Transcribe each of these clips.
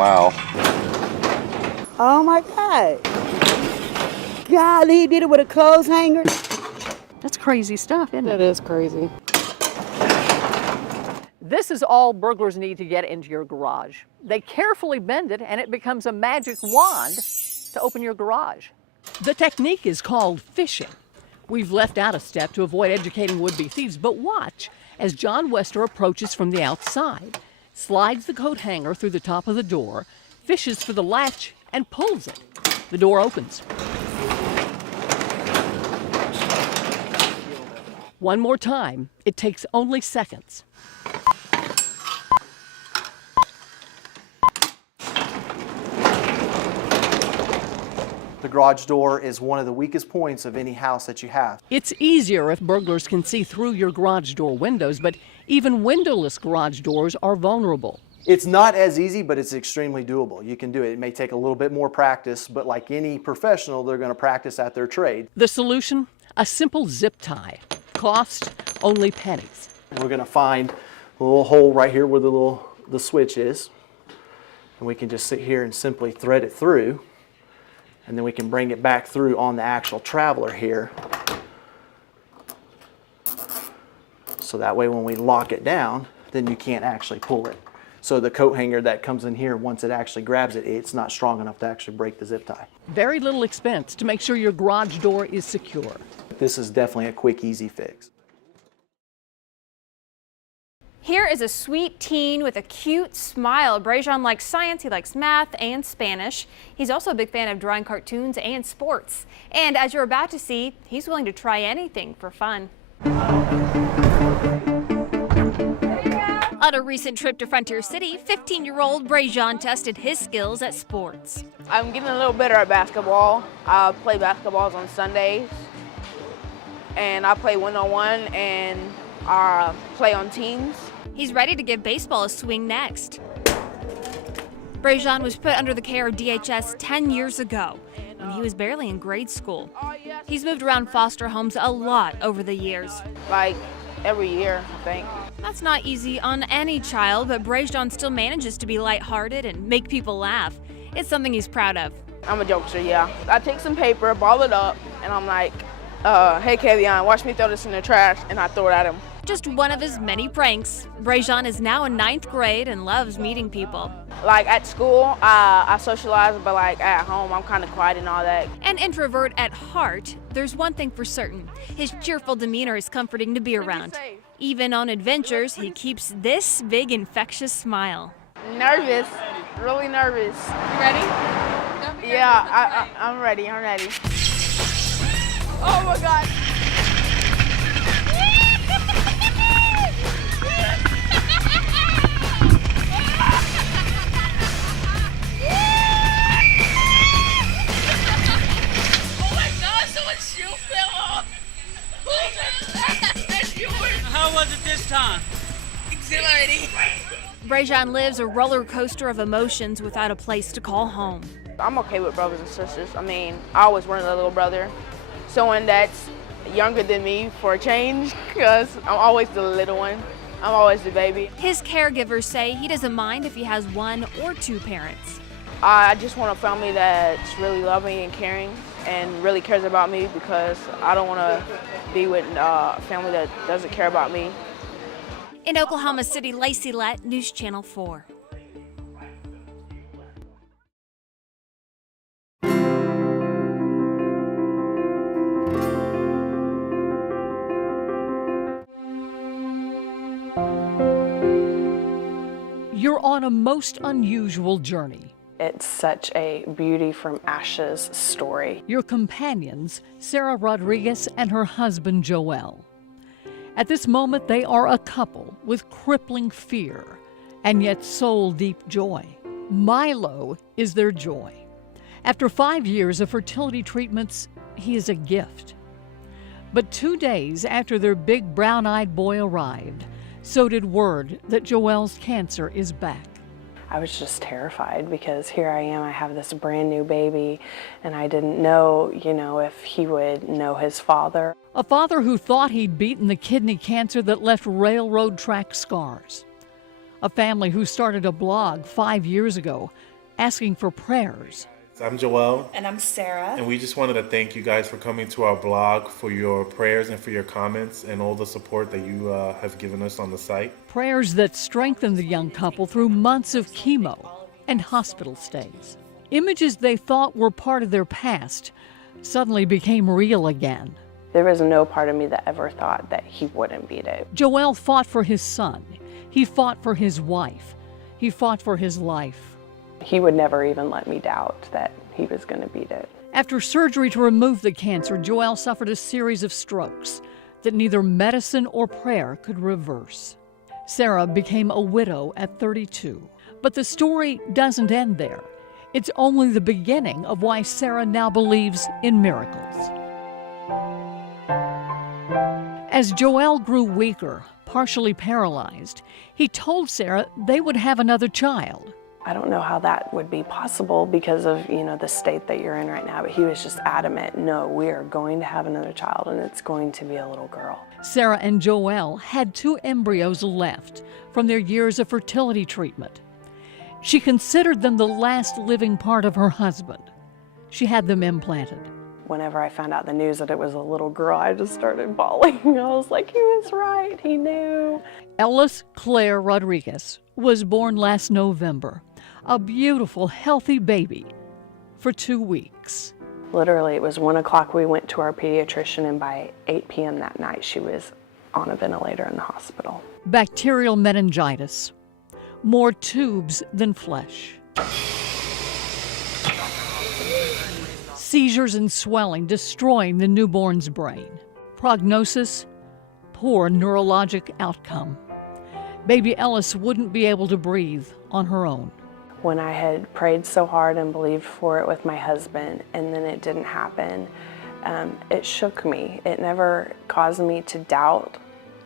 Wow. Oh my God. Golly, he did it with a clothes hanger. That's crazy stuff, isn't it? That is crazy. This is all burglars need to get into your garage. They carefully bend it and it becomes a magic wand to open your garage. The technique is called fishing. We've left out a step to avoid educating would-be thieves, but watch as John Wester approaches from the outside, slides the coat hanger through the top of the door, fishes for the latch, and pulls it. The door opens. One more time. It takes only seconds. The garage door is one of the weakest points of any house that you have. It's easier if burglars can see through your garage door windows, but even windowless garage doors are vulnerable. It's not as easy, but it's extremely doable. You can do it. It may take a little bit more practice, but like any professional, they're going to practice at their trade. The solution? A simple zip tie. Cost only pennies. We're going to find a little hole right here where the switch is. And we can just sit here and simply thread it through. And then we can bring it back through on the actual traveler here. So that way when we lock it down, then you can't actually pull it. So the coat hanger that comes in here, once it actually grabs it, it's not strong enough to actually break the zip tie. Very little expense to make sure your garage door is secure. This is definitely a quick, easy fix. Here is a sweet teen with a cute smile. Brejon likes science, he likes math and Spanish. He's also a big fan of drawing cartoons and sports. And as you're about to see, he's willing to try anything for fun. On a recent trip to Frontier City, 15-year-old Brejon tested his skills at sports. I'm getting a little better at basketball. I play basketballs on Sundays, and I play one-on-one and play on teams. He's ready to give baseball a swing next. Brejon was put under the care of DHS 10 years ago when he was barely in grade school. He's moved around foster homes a lot over the years. Like every year, I think. That's not easy on any child, but Brejon still manages to be lighthearted and make people laugh. It's something he's proud of. I'm a jokester, yeah. I take some paper, ball it up, and I'm like, hey, Kavion, watch me throw this in the trash, and I throw it at him. Just one of his many pranks. Brejon is now in 9th grade and loves meeting people. Like at school, I socialize, but like at home, I'm kind of quiet and all that. An introvert at heart, there's one thing for certain. His cheerful demeanor is comforting to be around. Even on adventures, he keeps this big infectious smile. Nervous, really nervous. You ready? Yeah, I'm ready, I'm ready. Oh my God. How was it this time? Exhilarating. Brejon lives a roller coaster of emotions without a place to call home. I'm okay with brothers and sisters. I mean, I always wanted a little brother. Someone that's younger than me for a change, because I'm always the little one. I'm always the baby. His caregivers say he doesn't mind if he has one or two parents. I just want a family that's really loving and caring and really cares about me, because I don't want to be with a family that doesn't care about me. In Oklahoma City, Lacey Lett, News Channel 4. You're on a most unusual journey. It's such a beauty from ashes story. Your companions, Sarah Rodriguez and her husband, Joel. At this moment, they are a couple with crippling fear and yet soul-deep joy. Milo is their joy. After 5 years of fertility treatments, he is a gift. But 2 days after their big brown-eyed boy arrived, so did word that Joel's cancer is back. I was just terrified, because here I am, I have this brand new baby, and I didn't know, if he would know his father. A father who thought he'd beaten the kidney cancer that left railroad track scars. A family who started a blog 5 years ago asking for prayers. I'm Joel. And I'm Sarah. And we just wanted to thank you guys for coming to our blog, for your prayers and for your comments and all the support that you have given us on the site. Prayers that strengthened the young couple through months of chemo and hospital stays. Images they thought were part of their past suddenly became real again. There was no part of me that ever thought that he wouldn't beat it. Joel fought for his son. He fought for his wife. He fought for his life. He would never even let me doubt that he was going to beat it. After surgery to remove the cancer, Joel suffered a series of strokes that neither medicine or prayer could reverse. Sarah became a widow at 32. But the story doesn't end there. It's only the beginning of why Sarah now believes in miracles. As Joel grew weaker, partially paralyzed, he told Sarah they would have another child. I don't know how that would be possible because of, the state that you're in right now, but he was just adamant, no, we are going to have another child and it's going to be a little girl. Sarah and Joel had 2 embryos left from their years of fertility treatment. She considered them the last living part of her husband. She had them implanted. Whenever I found out the news that it was a little girl, I just started bawling. I was like, he was right, he knew. Ellis Claire Rodriguez was born last November. A beautiful, healthy baby for 2 weeks. Literally, it was 1 o'clock. We went to our pediatrician, and by 8 p.m. that night, she was on a ventilator in the hospital. Bacterial meningitis. More tubes than flesh. Seizures and swelling destroying the newborn's brain. Prognosis, poor neurologic outcome. Baby Ellis wouldn't be able to breathe on her own. When I had prayed so hard and believed for it with my husband, and then it didn't happen, it shook me. It never caused me to doubt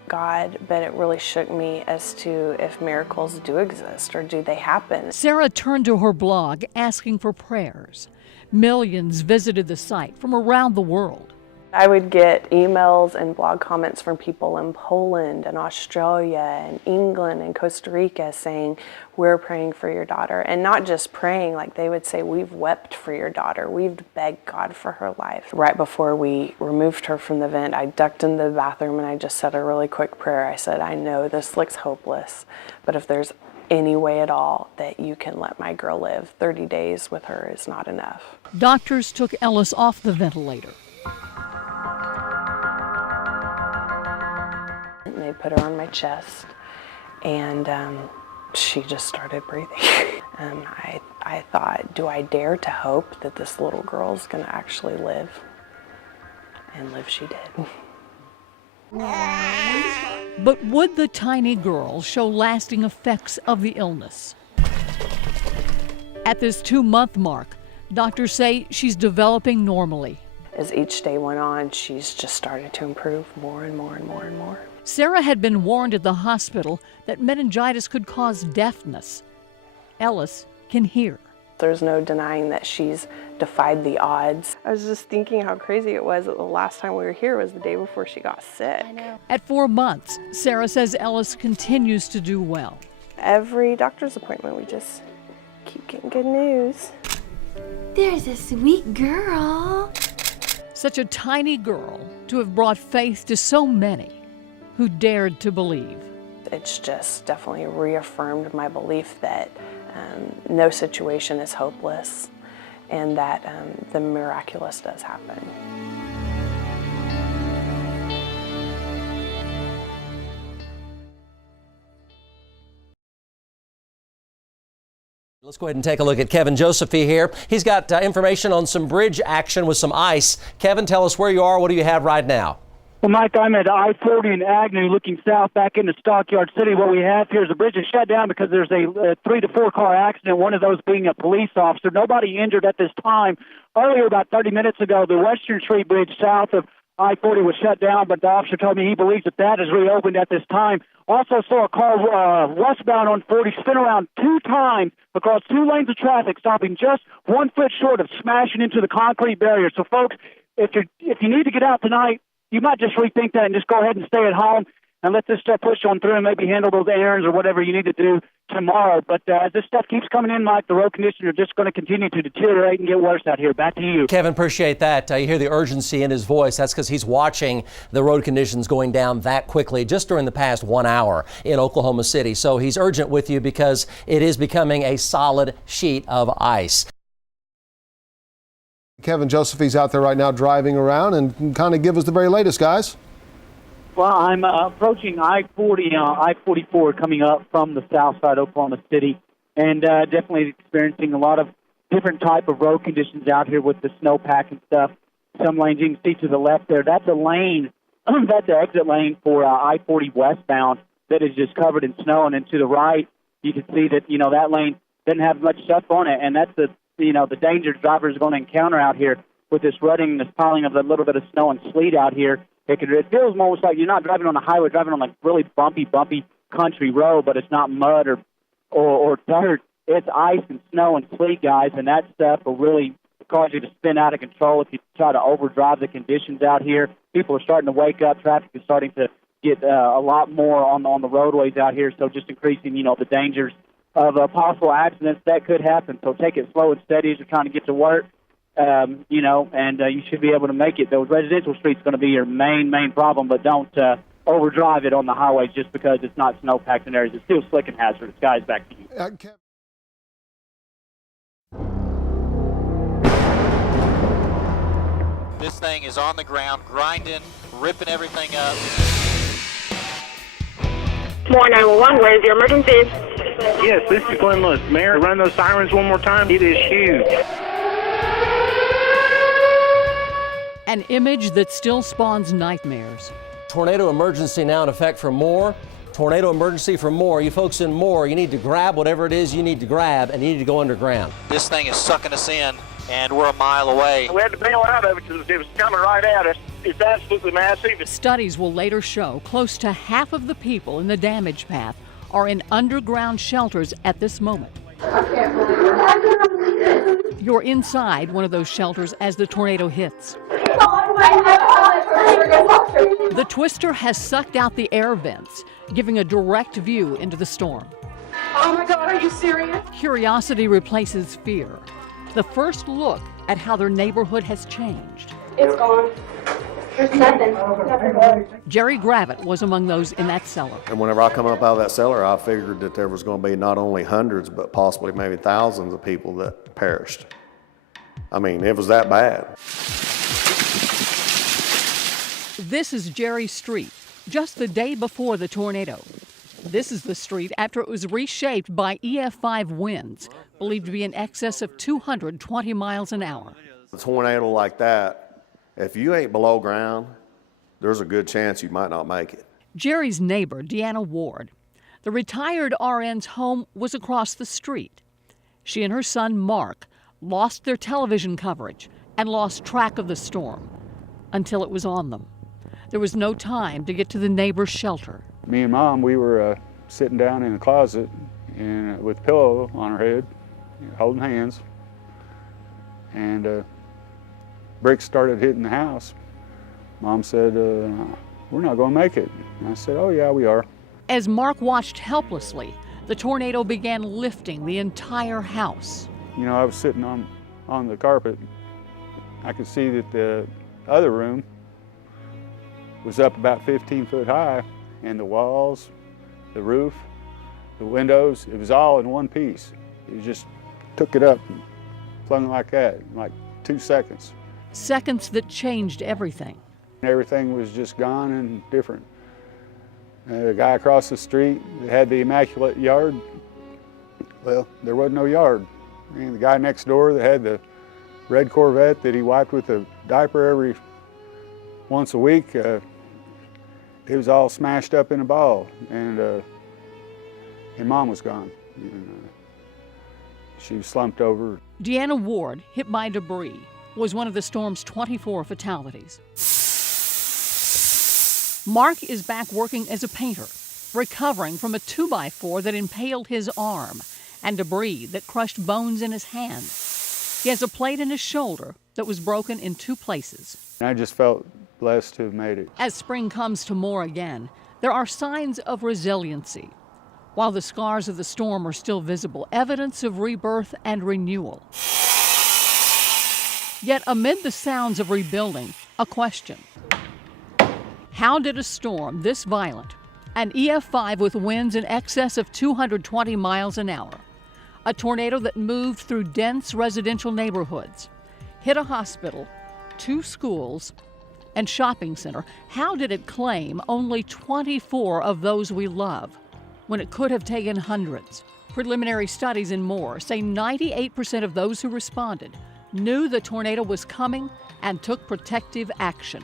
God, but it really shook me as to if miracles do exist or do they happen. Sarah turned to her blog asking for prayers. Millions visited the site from around the world. I would get emails and blog comments from people in Poland and Australia and England and Costa Rica saying, we're praying for your daughter. And not just praying, like they would say, we've wept for your daughter. We've begged God for her life. Right before we removed her from the vent, I ducked in the bathroom and I just said a really quick prayer. I said, I know this looks hopeless, but if there's any way at all that you can let my girl live, 30 days with her is not enough. Doctors took Ellis off the ventilator. They put her on my chest, and she just started breathing. And I thought, do I dare to hope that this little girl's going to actually live? And live she did. But would the tiny girl show lasting effects of the illness? At this 2-month mark, doctors say she's developing normally. As each day went on, she's just started to improve more and more and more and more. Sarah had been warned at the hospital that meningitis could cause deafness. Ellis can hear. There's no denying that she's defied the odds. I was just thinking how crazy it was that the last time we were here was the day before she got sick. I know. At 4 months, Sarah says Ellis continues to do well. Every doctor's appointment, we just keep getting good news. There's a sweet girl. Such a tiny girl to have brought faith to so many who dared to believe. It's just definitely reaffirmed my belief that no situation is hopeless and that the miraculous does happen. Let's go ahead and take a look at Kevin Josefy here. He's got information on some bridge action with some ice. Kevin, tell us where you are. What do you have right now? Well, Mike, I'm at I-40 in Agnew looking south back into Stockyard City. What we have here is the bridge is shut down because there's a 3 to 4 car accident, one of those being a police officer. Nobody injured at this time. Earlier, about 30 minutes ago, the Western Street Bridge south of I-40 was shut down, but the officer told me he believes that is reopened at this time. Also saw a car westbound on 40 spin around 2 times across 2 lanes of traffic, stopping just 1 foot short of smashing into the concrete barrier. So, folks, if you need to get out tonight, you might just rethink that and just go ahead and stay at home. and let this stuff push on through and maybe handle those errands or whatever you need to do tomorrow. But as this stuff keeps coming in, Mike, the road conditions are just going to continue to deteriorate and get worse out here. Back to you. Kevin, appreciate that. You hear the urgency in his voice. That's because he's watching the road conditions going down that quickly just during the past 1 hour in Oklahoma City. So he's urgent with you because it is becoming a solid sheet of ice. Kevin, Josefy's out there right now driving around, and kind of give us the very latest, guys. Well, I'm approaching I-40, I-44 coming up from the south side of Oklahoma City, and definitely experiencing a lot of different type of road conditions out here with the snowpack and stuff. Some lanes you can see to the left there. That's a lane, that's the exit lane for I-40 westbound that is just covered in snow. And then to the right, you can see that, that lane doesn't have much stuff on it, and that's the danger drivers are going to encounter out here with this rutting, this piling of a little bit of snow and sleet out here. It feels almost like you're not driving on a highway, driving on like really bumpy country road, but it's not mud or dirt. It's ice and snow and sleet, guys, and that stuff will really cause you to spin out of control if you try to overdrive the conditions out here. People are starting to wake up. Traffic is starting to get a lot more on the roadways out here, so just increasing, the dangers of possible accidents that could happen. So take it slow and steady as you're trying to get to work. And you should be able to make it. Those residential streets are going to be your main problem, but don't overdrive it on the highways just because it's not snow-packed in areas. It's still slick and hazardous. Guys, back to you. This thing is on the ground, grinding, ripping everything up. 911, where is your emergency? Yes, this is Glenn Lewis. Mayor, run those sirens one more time. It is huge. An image that still spawns nightmares. Tornado emergency now in effect for Moore. Tornado emergency for Moore. You folks in Moore, you need to grab whatever it is you need to grab, and you need to go underground. This thing is sucking us in, and we're a mile away. We had to bail out of it because it was coming right at us. It's absolutely massive. Studies will later show close to half of the people in the damage path are in underground shelters at this moment. You're inside one of those shelters as the tornado hits. The twister has sucked out the air vents, giving a direct view into the storm. Oh my God, are you serious? Curiosity replaces fear. The first look at how their neighborhood has changed. It's gone. There's nothing. Jerry Gravitt was among those in that cellar. And whenever I come up out of that cellar, I figured that there was going to be not only hundreds, but possibly maybe thousands of people that perished. I mean, it was that bad. This is Jerry Street, just the day before the tornado. This is the street after it was reshaped by EF5 winds, believed to be in excess of 220 miles an hour. A tornado like that, if you ain't below ground, there's a good chance you might not make it. Jerry's neighbor, Deanna Ward. The retired RN's home was across the street. She and her son, Mark, lost their television coverage and lost track of the storm until it was on them. There was no time to get to the neighbor's shelter. Me and Mom, we were sitting down in the closet and with a pillow on our head, holding hands, and bricks started hitting the house. Mom said, we're not going to make it. And I said, oh yeah, we are. As Mark watched helplessly, the tornado began lifting the entire house. You know, I was sitting on the carpet. I could see that the other room was up about 15 foot high, and the walls, the roof, the windows, it was all in one piece. It just took it up and flung like that in like 2 seconds. Seconds that changed everything. Everything was just gone and different. The guy across the street that had the immaculate yard, well, there wasn't no yard. And the guy next door that had the red Corvette that he wiped with a diaper every once a week, it was all smashed up in a ball, and Mom was gone. And, she was slumped over. Deanna Ward, hit by debris, was one of the storm's 24 fatalities. Mark is back working as a painter, recovering from a 2x4 that impaled his arm and debris that crushed bones in his hand. He has a plate in his shoulder that was broken in 2 places. I just felt blessed to have made it. As spring comes to Moore again, There are signs of resiliency. While the scars of the storm are still visible, evidence of rebirth and renewal. Yet amid the sounds of rebuilding, a question. How did a storm this violent, an EF5 with winds in excess of 220 miles an hour, a tornado that moved through dense residential neighborhoods, hit a hospital, 2 schools, and shopping center, how did it claim only 24 of those we love when it could have taken hundreds? Preliminary studies and more say 98% of those who responded knew the tornado was coming and took protective action.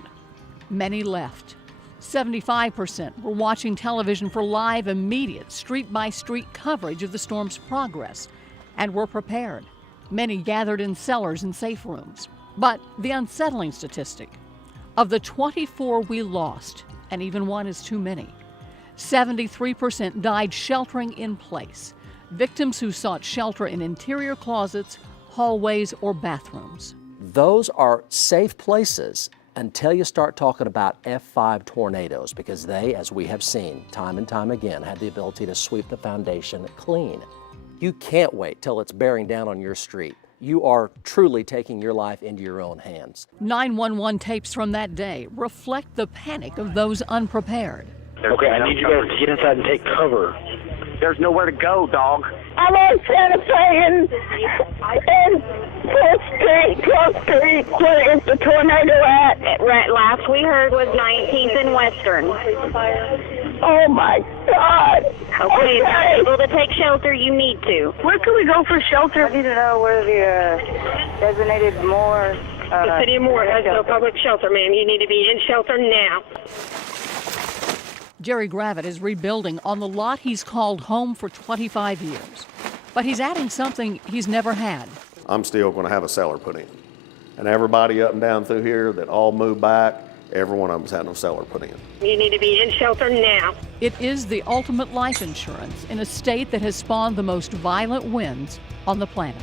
Many left. 75% were watching television for live, immediate, street-by-street coverage of the storm's progress and were prepared. Many gathered in cellars and safe rooms. But the unsettling statistic, of the 24 we lost, and even one is too many, 73% died sheltering in place. Victims who sought shelter in interior closets, hallways, or bathrooms. Those are safe places until you start talking about F5 tornadoes, because they, as we have seen time and time again, have the ability to sweep the foundation clean. You can't wait till it's bearing down on your street. You are truly taking your life into your own hands. 911 tapes from that day reflect the panic of those unprepared. Okay, I need you guys to get inside and take cover. There's nowhere to go, dog. I'm on Santa Fe and 12th Street. Where is the tornado at? Last we heard was 19th and Western. Oh my God. Okay, if you're able to take shelter, you need to. Where can we go for shelter? I need to know where the designated Moore. The city of Moore has no public shelter, ma'am. You need to be in shelter now. Jerry Gravitt is rebuilding on the lot he's called home for 25 years. But he's adding something he's never had. I'm still going to have a cellar put in. And everybody up and down through here that all moved back, every one of them's had no cellar put in. You need to be in shelter now. It is the ultimate life insurance in a state that has spawned the most violent winds on the planet.